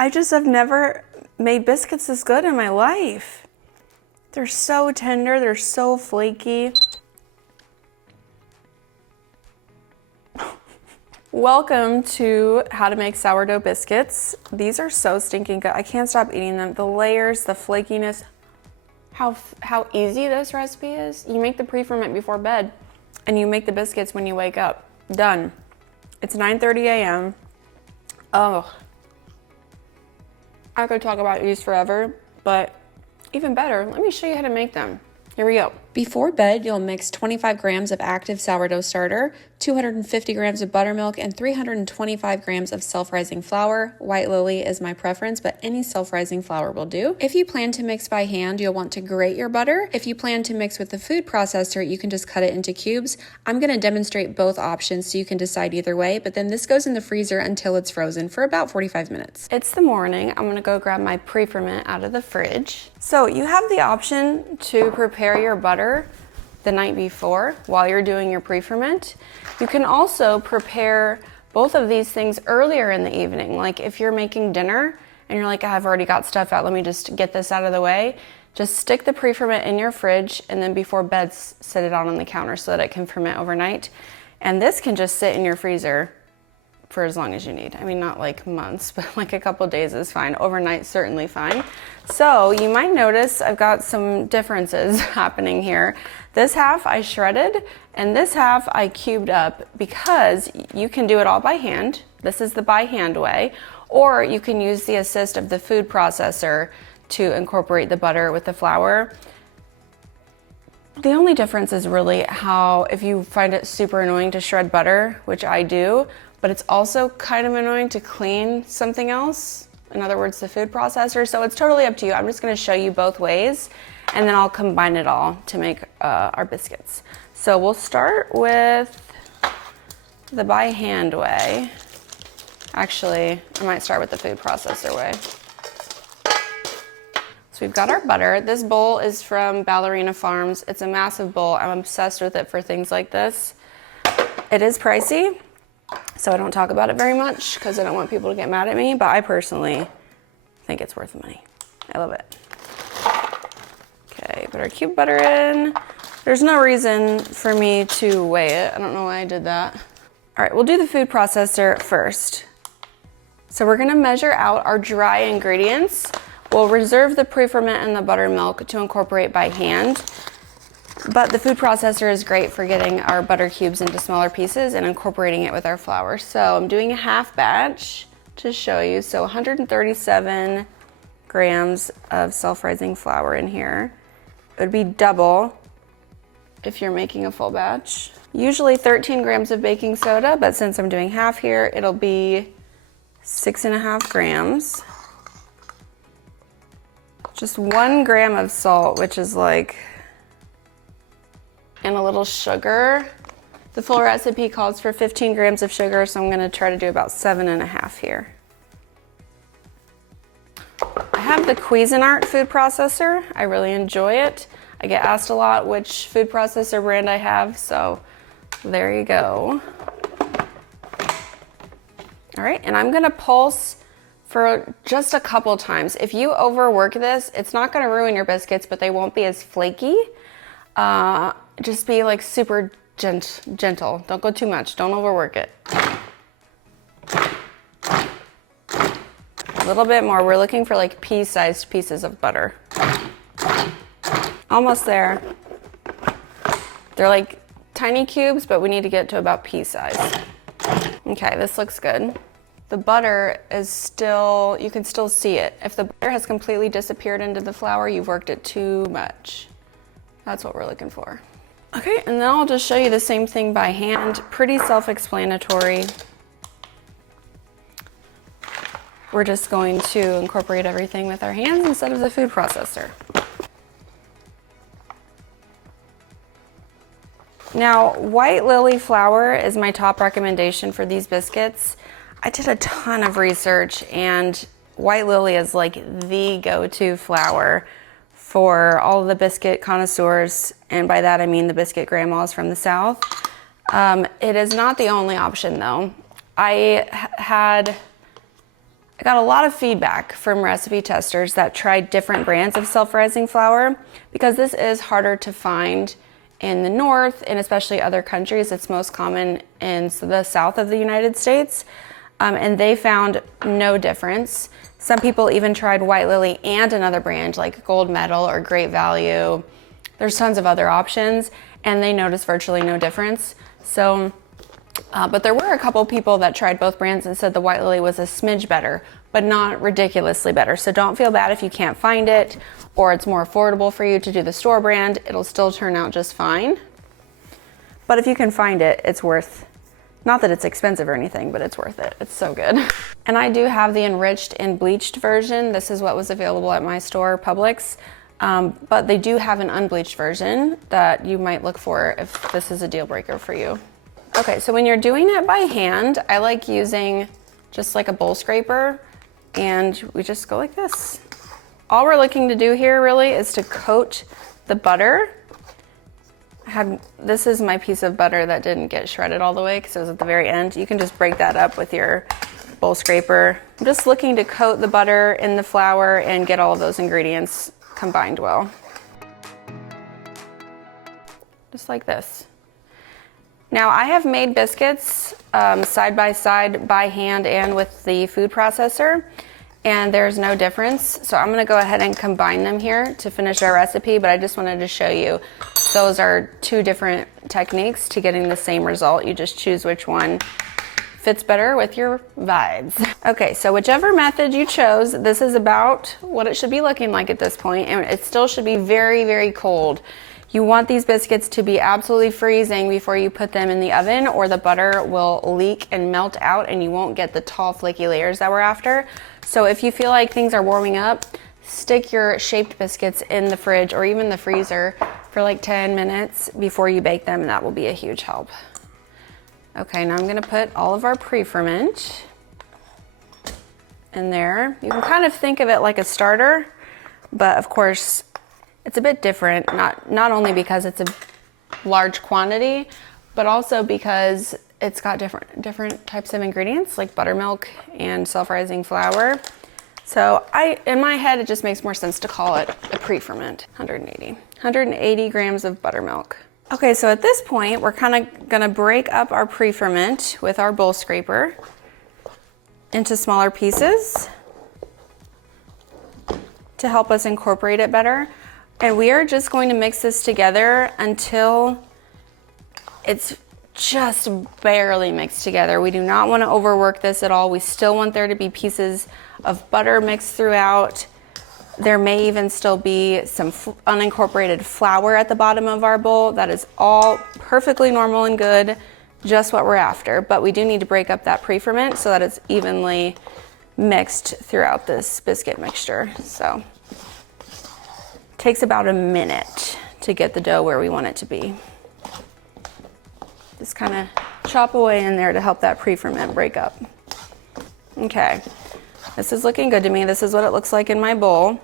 I just have never made biscuits this good in my life. They're so tender, they're so flaky. Welcome to how to make sourdough biscuits. These are so stinking good. I can't stop eating them. The layers, the flakiness, how easy this recipe is. You make the pre-ferment before bed and you make the biscuits when you wake up. Done. It's 9:30 a.m. Oh, I could talk about these forever, but even better, let me show you how to make them. Here we go. Before bed, you'll mix 25 grams of active sourdough starter, 250 grams of buttermilk, and 325 grams of self-rising flour. White lily is my preference, but any self-rising flour will do. If you plan to mix by hand, you'll want to grate your butter. If you plan to mix with the food processor, you can just cut it into cubes. I'm going to demonstrate both options so you can decide either way, but then this goes in the freezer until it's frozen for about 45 minutes. It's the morning. I'm going to go grab my pre-ferment out of the fridge. So you have the option to prepare your butter the night before while you're doing your pre-ferment. You can also prepare both of these things earlier in the evening. Like if you're making dinner and you're like, I've already got stuff out, let me just get this out of the way. Just stick the pre-ferment in your fridge and then before bed, set it out on the counter so that it can ferment overnight. And this can just sit in your freezer for as long as you need. I mean, not like months, but like a couple days is fine. Overnight, certainly fine. So you might notice I've got some differences happening here. This half I shredded and this half I cubed up because you can do it all by hand. This is the by hand way, or you can use the assist of the food processor to incorporate the butter with the flour. The only difference is really how, if you find it super annoying to shred butter, which I do, but it's also kind of annoying to clean something else. In other words, the food processor. So it's totally up to you. I'm just gonna show you both ways and then I'll combine it all to make our biscuits. So we'll start with the by hand way. Actually, I might start with the food processor way. So we've got our butter. This bowl is from Ballerina Farms. It's a massive bowl. I'm obsessed with it for things like this. It is pricey, so I don't talk about it very much because I don't want people to get mad at me, but I personally think it's worth the money. I love it. Okay, put our cube butter in. There's no reason for me to weigh it. I don't know why I did that. All right, we'll do the food processor first. So we're gonna measure out our dry ingredients. We'll reserve the pre-ferment and the buttermilk to incorporate by hand. But the food processor is great for getting our butter cubes into smaller pieces and incorporating it with our flour. So I'm doing a half batch to show you. So 137 grams of self-rising flour in here. It would be double if you're making a full batch. Usually 13 grams of baking soda, but since I'm doing half here, it'll be 6.5 grams. Just 1 gram of salt, which is like, and a little sugar. The full recipe calls for 15 grams of sugar, so I'm gonna try to do about 7.5 here. I have the Cuisinart food processor. I really enjoy it. I get asked a lot which food processor brand I have, so there you go. All right, and I'm gonna pulse for just a couple times. If you overwork this, it's not gonna ruin your biscuits, but they won't be as flaky. Just be like super gentle. Don't go too much, don't overwork it. A little bit more. We're looking for like pea-sized pieces of butter. Almost there. They're like tiny cubes, but we need to get to about pea size. Okay, this looks good. The butter is still, you can still see it. If the butter has completely disappeared into the flour, you've worked it too much. That's what we're looking for. Okay, and then I'll just show you the same thing by hand. Pretty self-explanatory. We're just going to incorporate everything with our hands instead of the food processor. Now, white lily flour is my top recommendation for these biscuits. I did a ton of research and white lily is like the go-to flour for all the biscuit connoisseurs, and by that I mean the biscuit grandmas from the South. It is not the only option though. I had I got a lot of feedback from recipe testers that tried different brands of self-rising flour because this is harder to find in the north and especially other countries. It's most common in the south of the United States, and they found no difference. Some people even tried White Lily and another brand like Gold Medal or Great Value. There's tons of other options, and they noticed virtually no difference. So, but there were a couple people that tried both brands and said the White Lily was a smidge better, but not ridiculously better. So don't feel bad if you can't find it or it's more affordable for you to do the store brand. It'll still turn out just fine. But if you can find it, it's worth, not that it's expensive or anything, but it's worth it. It's so good. And I do have the enriched and bleached version. This is what was available at my store, Publix. But they do have an unbleached version that you might look for if this is a deal breaker for you. Okay, so when you're doing it by hand, I like using just like a bowl scraper, and we just go like this. All we're looking to do here really is to coat the butter. This is my piece of butter that didn't get shredded all the way because it was at the very end. You can just break that up with your bowl scraper. I'm just looking to coat the butter in the flour and get all of those ingredients combined well. Just like this. Now I have made biscuits side by side by hand and with the food processor, and there's no difference. So I'm gonna go ahead and combine them here to finish our recipe, but I just wanted to show you those are two different techniques to getting the same result. You just choose which one fits better with your vibes. Okay, so whichever method you chose, this is about what it should be looking like at this point, and it still should be very, very cold. You want these biscuits to be absolutely freezing before you put them in the oven, or the butter will leak and melt out and you won't get the tall flaky layers that we're after. So if you feel like things are warming up, stick your shaped biscuits in the fridge or even the freezer for like 10 minutes before you bake them, and that will be a huge help. Okay, now I'm gonna put all of our pre-ferment in there. You can kind of think of it like a starter, but of course, it's a bit different, not only because it's a large quantity, but also because it's got different types of ingredients like buttermilk and self-rising flour. So in my head, it just makes more sense to call it a pre-ferment. 180 grams of buttermilk. Okay, so at this point, we're kind of gonna break up our pre-ferment with our bowl scraper into smaller pieces to help us incorporate it better. And we are just going to mix this together until it's just barely mixed together. We do not want to overwork this at all. We still want there to be pieces of butter mixed throughout. There may even still be some unincorporated flour at the bottom of our bowl. That is all perfectly normal and good, just what we're after. But we do need to break up that pre-ferment so that it's evenly mixed throughout this biscuit mixture. So takes about a minute to get the dough where we want it to be. Just kind of chop away in there to help that pre-ferment break up. Okay, this is looking good to me. This is what it looks like in my bowl.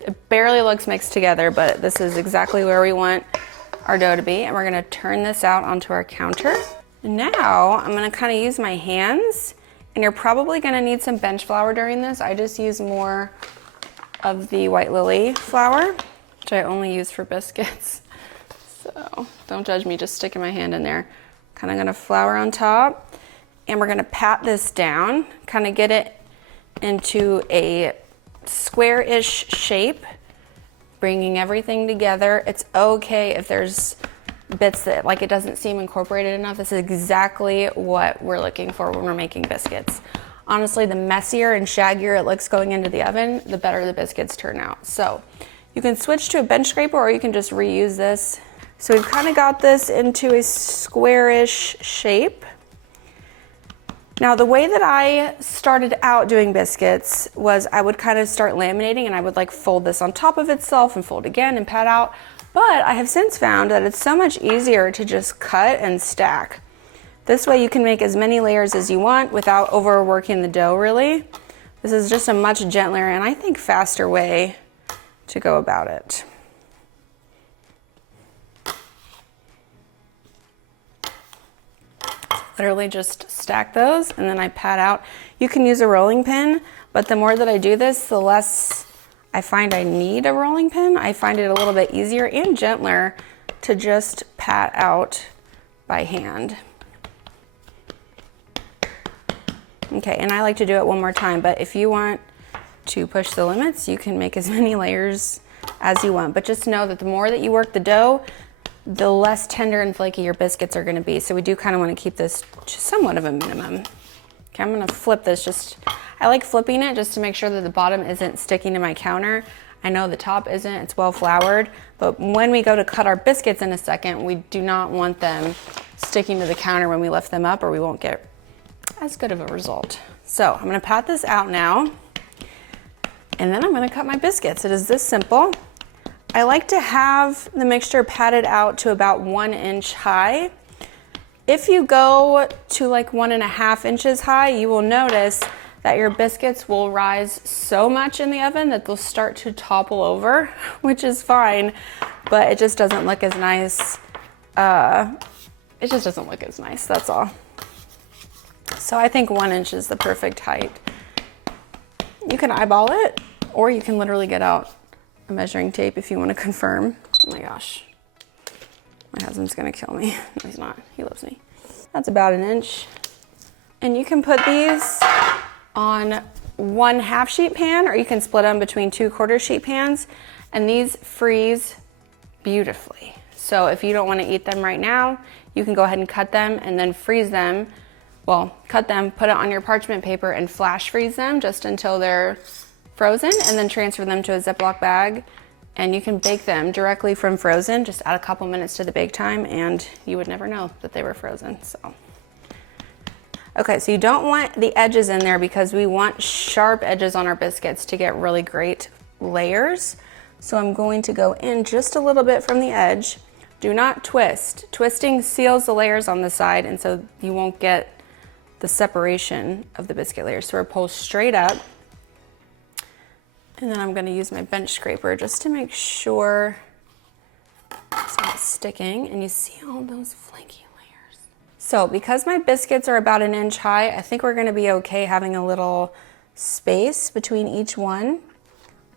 It barely looks mixed together, but this is exactly where we want our dough to be. And we're gonna turn this out onto our counter. And now I'm gonna kind of use my hands, and you're probably gonna need some bench flour during this. I just use more of the White Lily flour, which I only use for biscuits. So don't judge me, just sticking my hand in there. Kind of gonna flour on top, and we're gonna pat this down, kind of get it into a square-ish shape, bringing everything together. It's okay if there's bits that like it doesn't seem incorporated enough. This is exactly what we're looking for when we're making biscuits. Honestly, the messier and shaggier it looks going into the oven, the better the biscuits turn out. So you can switch to a bench scraper, or you can just reuse this. So we've kind of got this into a squarish shape. Now the way that I started out doing biscuits was I would kind of start laminating, and I would like fold this on top of itself and fold again and pat out. But I have since found that it's so much easier to just cut and stack. This way you can make as many layers as you want without overworking the dough really. This is just a much gentler and I think faster way to go about it. literally just stack those and then I pat out. You can use a rolling pin, but the more that I do this, the less I find I need a rolling pin. I find it a little bit easier and gentler to just pat out by hand. Okay, and I like to do it one more time, but if you want to push the limits, you can make as many layers as you want. But just know that the more that you work the dough, the less tender and flaky your biscuits are gonna be. So we do kind of want to keep this to somewhat of a minimum. Okay, I'm gonna flip this I like flipping it just to make sure that the bottom isn't sticking to my counter. I know the top isn't, it's well floured, but when we go to cut our biscuits in a second, we do not want them sticking to the counter when we lift them up, or we won't get as good of a result. So I'm gonna pat this out now, and then I'm gonna cut my biscuits. It is this simple. I like to have the mixture patted out to about 1 inch high. If you go to like 1.5 inches high, you will notice that your biscuits will rise so much in the oven that they'll start to topple over, which is fine, but it just doesn't look as nice. It just doesn't look as nice, that's all. So I think 1 inch is the perfect height. You can eyeball it, or you can literally get out a measuring tape if you want to confirm. Oh my gosh, my husband's gonna kill me. No, he's not, he loves me. That's about 1 inch. And you can put these on 1/2 sheet pan, or you can split them between 2/4 sheet pans, and these freeze beautifully. So if you don't want to eat them right now, you can go ahead and cut them and then freeze them. Well, cut them, put it on your parchment paper and flash freeze them just until they're frozen, and then transfer them to a Ziploc bag, and you can bake them directly from frozen. Just add a couple minutes to the bake time and you would never know that they were frozen. So okay, so you don't want the edges in there because we want sharp edges on our biscuits to get really great layers. So I'm going to go in just a little bit from the edge. Do not twist. Twisting seals the layers on the side, and so you won't get the separation of the biscuit layers. So we're pulled straight up. And then I'm gonna use my bench scraper just to make sure it's not sticking, and you see all those flaky layers. So because my biscuits are about 1 inch high, I think we're gonna be okay having a little space between each one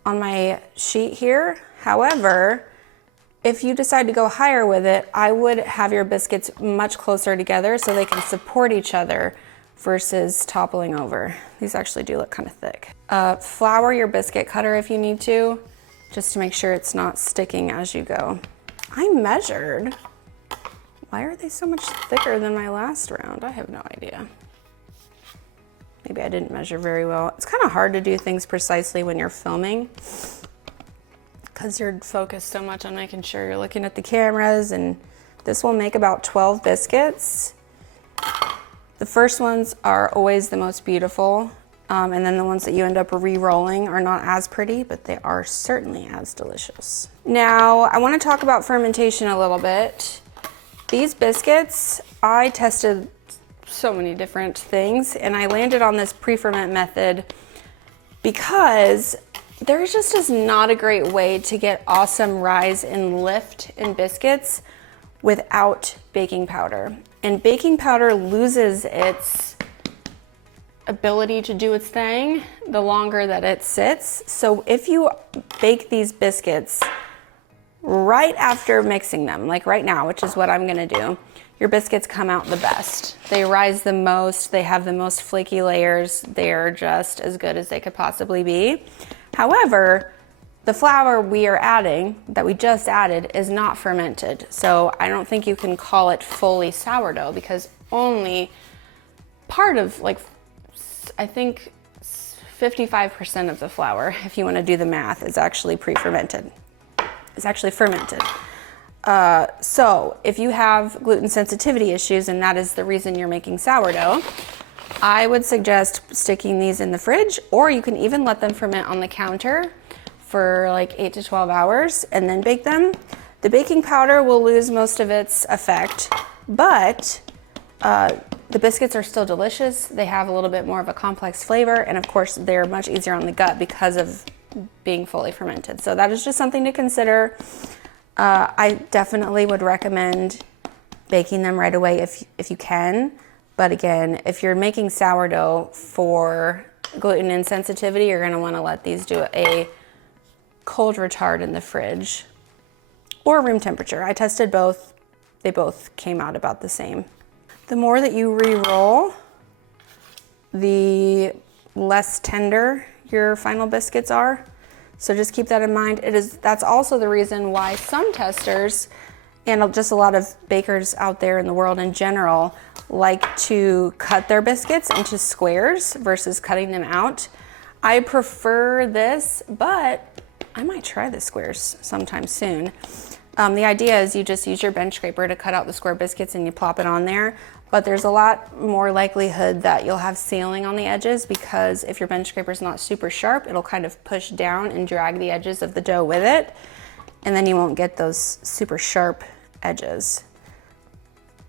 on my sheet here. However, if you decide to go higher with it, I would have your biscuits much closer together so they can support each other versus toppling over. These actually do look kind of thick. Flour your biscuit cutter if you need to, just to make sure it's not sticking as you go. I measured. Why are they so much thicker than my last round? I have no idea. Maybe I didn't measure very well. It's kind of hard to do things precisely when you're filming because you're focused so much on making sure you're looking at the cameras, and this will make about 12 biscuits. The first ones are always the most beautiful, and then the ones that you end up re-rolling are not as pretty, but they are certainly as delicious. Now, I want to talk about fermentation a little bit. These biscuits, I tested so many different things, and I landed on this pre-ferment method because there just is not a great way to get awesome rise and lift in biscuits without baking powder. And baking powder loses its ability to do its thing the longer that it sits. So if you bake these biscuits right after mixing them, like right now, which is what I'm gonna do, your biscuits come out the best. They rise the most, they have the most flaky layers, they're just as good as they could possibly be. However, the flour we are adding, that we just added, is not fermented. So I don't think you can call it fully sourdough because only part of, like, I think 55% of the flour, if you want to do the math, is actually pre-fermented. It's actually fermented. So if you have gluten sensitivity issues and that is the reason you're making sourdough, I would suggest sticking these in the fridge, or you can even let them ferment on the counter for like 8 to 12 hours and then bake them. The baking powder will lose most of its effect, but the biscuits are still delicious. They have a little bit more of a complex flavor, and of course they're much easier on the gut because of being fully fermented. So that is just something to consider. I definitely would recommend baking them right away if you can, But again, if you're making sourdough for gluten insensitivity, you're gonna wanna let these do a cold retard in the fridge or room temperature. I tested both. They both came out about the same. The more that you re-roll, the less tender your final biscuits are. So just keep that in mind. That's also the reason why some testers and just a lot of bakers out there in the world in general like to cut their biscuits into squares versus cutting them out. I prefer this, but I might try the squares sometime soon. The idea is you just use your bench scraper to cut out the square biscuits and you plop it on there. But there's a lot more likelihood that you'll have sealing on the edges, because if your bench scraper is not super sharp, it'll kind of push down and drag the edges of the dough with it. And then you won't get those super sharp edges.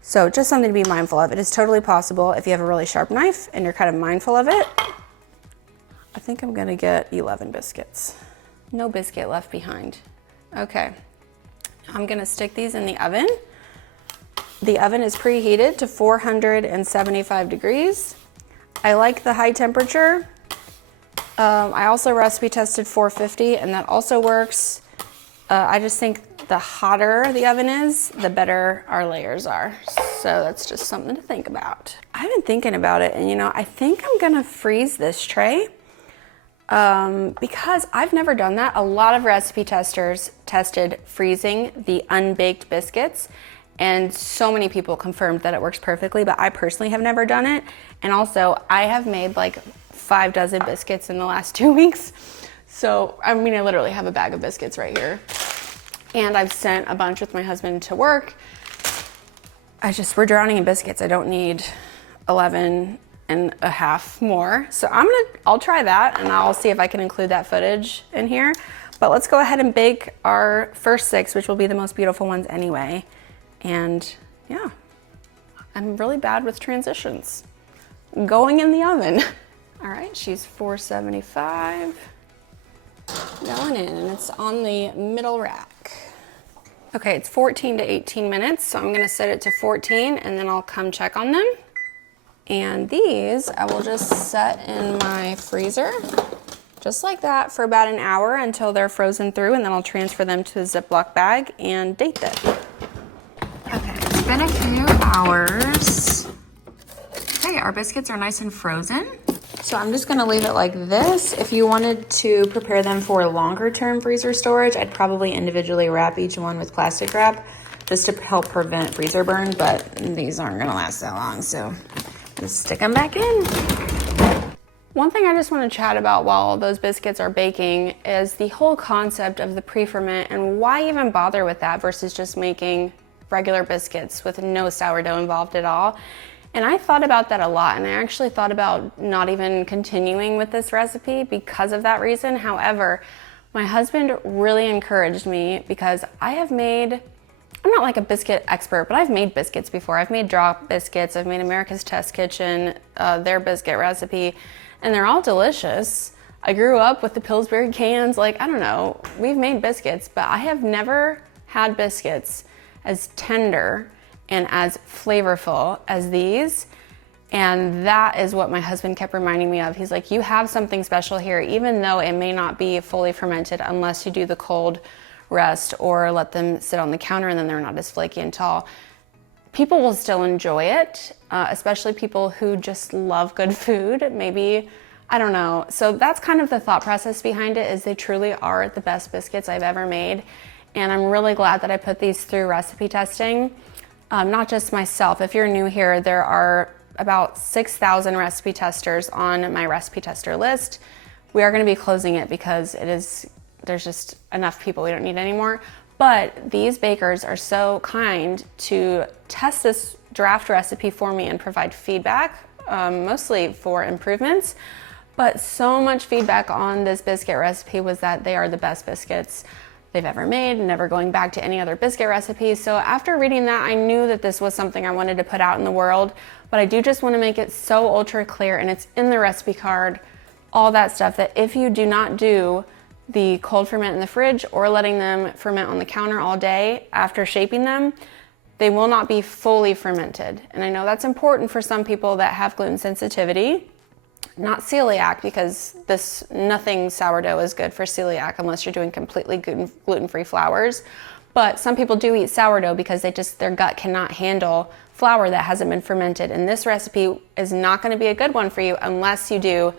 So just something to be mindful of. It is totally possible if you have a really sharp knife and you're kind of mindful of it. I think I'm gonna get 11 biscuits. No biscuit left behind. Okay, I'm gonna stick these in the oven. The oven is preheated to 475 degrees. I like the high temperature. I also recipe tested 450 and that also works. I just think the hotter the oven is, the better our layers are. So that's just something to think about. I've been thinking about it, and I think I'm gonna freeze this tray because I've never done that. A lot of recipe testers tested freezing the unbaked biscuits, and so many people confirmed that it works perfectly, but I personally have never done it. And also I have made like 5 dozen biscuits in the last 2 weeks. So, I mean, I literally have a bag of biscuits right here. And I've sent a bunch with my husband to work. We're drowning in biscuits. I don't need 11 and a half more. So I'll try that and I'll see if I can include that footage in here. But let's go ahead and bake our first 6, which will be the most beautiful ones anyway. And yeah, I'm really bad with transitions. Going in the oven. All right, she's 475. Going in, and it's on the middle rack. Okay, it's 14 to 18 minutes, so I'm gonna set it to 14 and then I'll come check on them. And these I will just set in my freezer, just like that, for about an hour until they're frozen through, and then I'll transfer them to a Ziploc bag and date them. Okay, it's been a few hours. Okay, our biscuits are nice and frozen. So I'm just gonna leave it like this. If you wanted to prepare them for longer term freezer storage, I'd probably individually wrap each one with plastic wrap just to help prevent freezer burn, but these aren't gonna last that long, so just stick them back in. One thing I just want to chat about while those biscuits are baking is the whole concept of the pre-ferment, and why even bother with that versus just making regular biscuits with no sourdough involved at all. And I thought about that a lot, and I actually thought about not even continuing with this recipe because of that reason. However, my husband really encouraged me, because I'm not like a biscuit expert, but I've made biscuits before. I've made drop biscuits, I've made America's Test Kitchen, their biscuit recipe, and they're all delicious. I grew up with the Pillsbury cans, I don't know, we've made biscuits, but I have never had biscuits as tender and as flavorful as these. And that is what my husband kept reminding me of. He's like, you have something special here, even though it may not be fully fermented unless you do the cold rest or let them sit on the counter and then they're not as flaky and tall. People will still enjoy it, especially people who just love good food, maybe, I don't know. So that's kind of the thought process behind it, is they truly are the best biscuits I've ever made. And I'm really glad that I put these through recipe testing. Not just myself. If you're new here, there are about 6,000 recipe testers on my recipe tester list. We are going to be closing it because there's just enough people, we don't need any more. But these bakers are so kind to test this draft recipe for me and provide feedback, mostly for improvements. But so much feedback on this biscuit recipe was that they are the best biscuits they've ever made, never going back to any other biscuit recipe. So after reading that, I knew that this was something I wanted to put out in the world, but I do just want to make it so ultra clear, and it's in the recipe card, all that stuff, that if you do not do the cold ferment in the fridge or letting them ferment on the counter all day after shaping them, they will not be fully fermented. And I know that's important for some people that have gluten sensitivity, not celiac, because nothing sourdough is good for celiac unless you're doing completely gluten-free flours. But some people do eat sourdough because their gut cannot handle flour that hasn't been fermented. And this recipe is not going to be a good one for you unless you do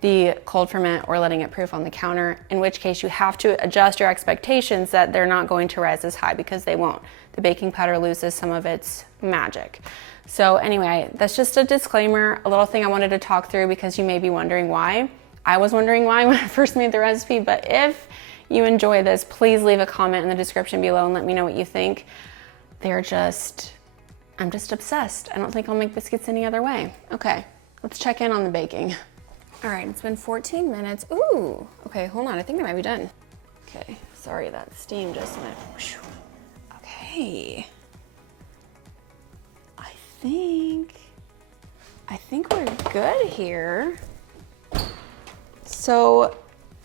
the cold ferment or letting it proof on the counter, in which case you have to adjust your expectations that they're not going to rise as high, because they won't. The baking powder loses some of its magic. So anyway, that's just a disclaimer, a little thing I wanted to talk through, because you may be wondering why. I was wondering why when I first made the recipe, but if you enjoy this, please leave a comment in the description below and let me know what you think. I'm just obsessed. I don't think I'll make biscuits any other way. Okay, let's check in on the baking. All right, it's been 14 minutes. Ooh, okay, hold on, I think I might be done. Okay, sorry, that steam just went. Okay. I think we're good here. So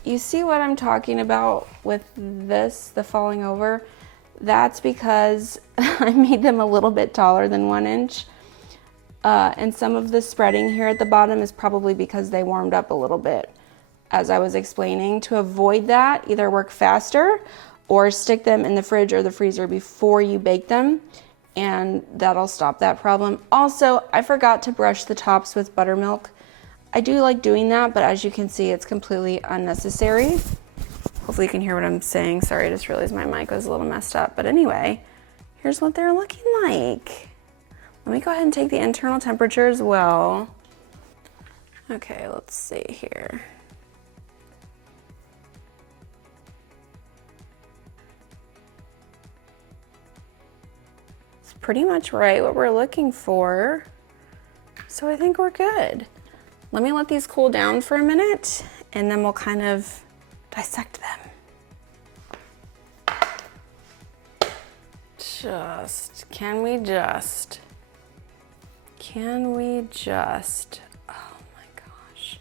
you see what I'm talking about with this, the falling over? That's because I made them a little bit taller than 1 inch. And some of the spreading here at the bottom is probably because they warmed up a little bit, as I was explaining. To avoid that, either work faster or stick them in the fridge or the freezer before you bake them, and that'll stop that problem. Also, I forgot to brush the tops with buttermilk. I do like doing that, but as you can see, it's completely unnecessary. Hopefully you can hear what I'm saying. Sorry, I just realized my mic was a little messed up. But anyway, here's what they're looking like. Let me go ahead and take the internal temperature as well. Okay, let's see here. It's pretty much right what we're looking for. So I think we're good. Let me let these cool down for a minute, and then we'll kind of dissect them. Can we just? Oh my gosh.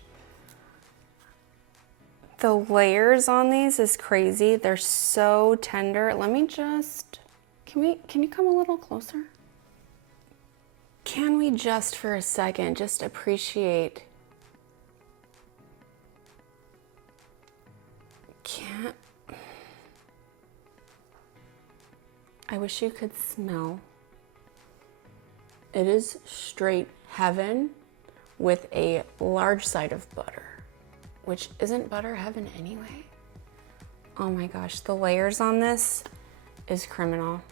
The layers on these is crazy. They're so tender. Let me just, can you come a little closer? Can we just for a second just appreciate? I wish you could smell. It is straight heaven with a large side of butter, which isn't butter heaven anyway. Oh my gosh, the layers on this is criminal.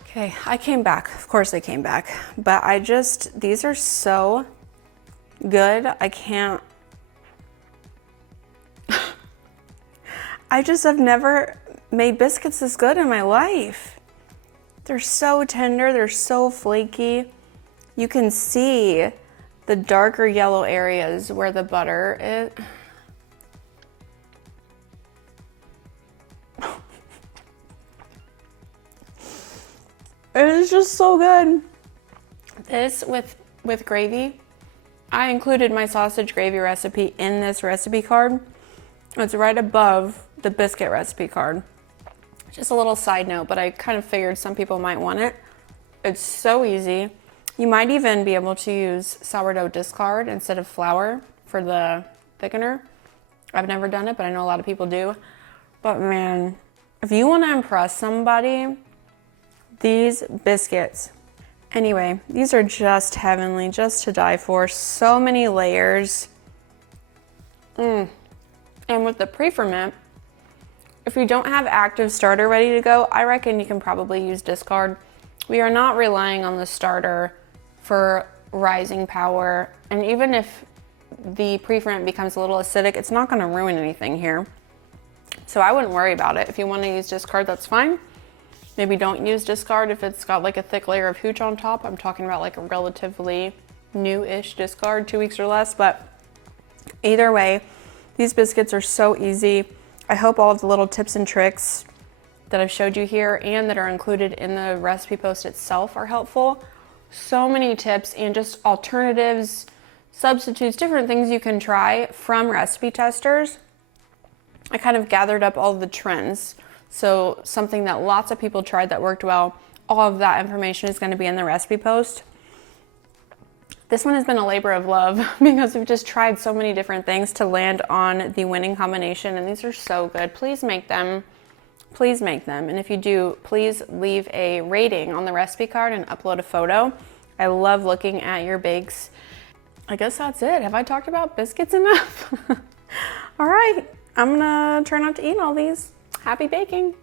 Okay, I came back. Of course I came back, but these are so good. I just have never made biscuits this good in my life. They're so tender, they're so flaky. You can see the darker yellow areas where the butter is. It is just so good. This with gravy, I included my sausage gravy recipe in this recipe card. It's right above the biscuit recipe card. Just a little side note, but I kind of figured some people might want it. It's so easy. You might even be able to use sourdough discard instead of flour for the thickener. I've never done it, but I know a lot of people do. But man, if you want to impress somebody, these biscuits. Anyway, these are just heavenly, just to die for. So many layers. And with the pre-ferment, if you don't have active starter ready to go, I reckon you can probably use discard. We are not relying on the starter for rising power. And even if the pre-ferment becomes a little acidic, it's not going to ruin anything here. So I wouldn't worry about it. If you want to use discard, that's fine. Maybe don't use discard if it's got like a thick layer of hooch on top. I'm talking about like a relatively new-ish discard, 2 weeks or less. But either way, these biscuits are so easy. I hope all of the little tips and tricks that I've showed you here and that are included in the recipe post itself are helpful. So many tips and just alternatives, substitutes, different things you can try from recipe testers. I kind of gathered up all the trends. So something that lots of people tried that worked well, all of that information is going to be in the recipe post. This one has been a labor of love because we've just tried so many different things to land on the winning combination, and these are so good. Please make them. Please make them. And if you do, please leave a rating on the recipe card and upload a photo. I love looking at your bakes. I guess that's it. Have I talked about biscuits enough? All right, I'm gonna try not to eat all these. Happy baking.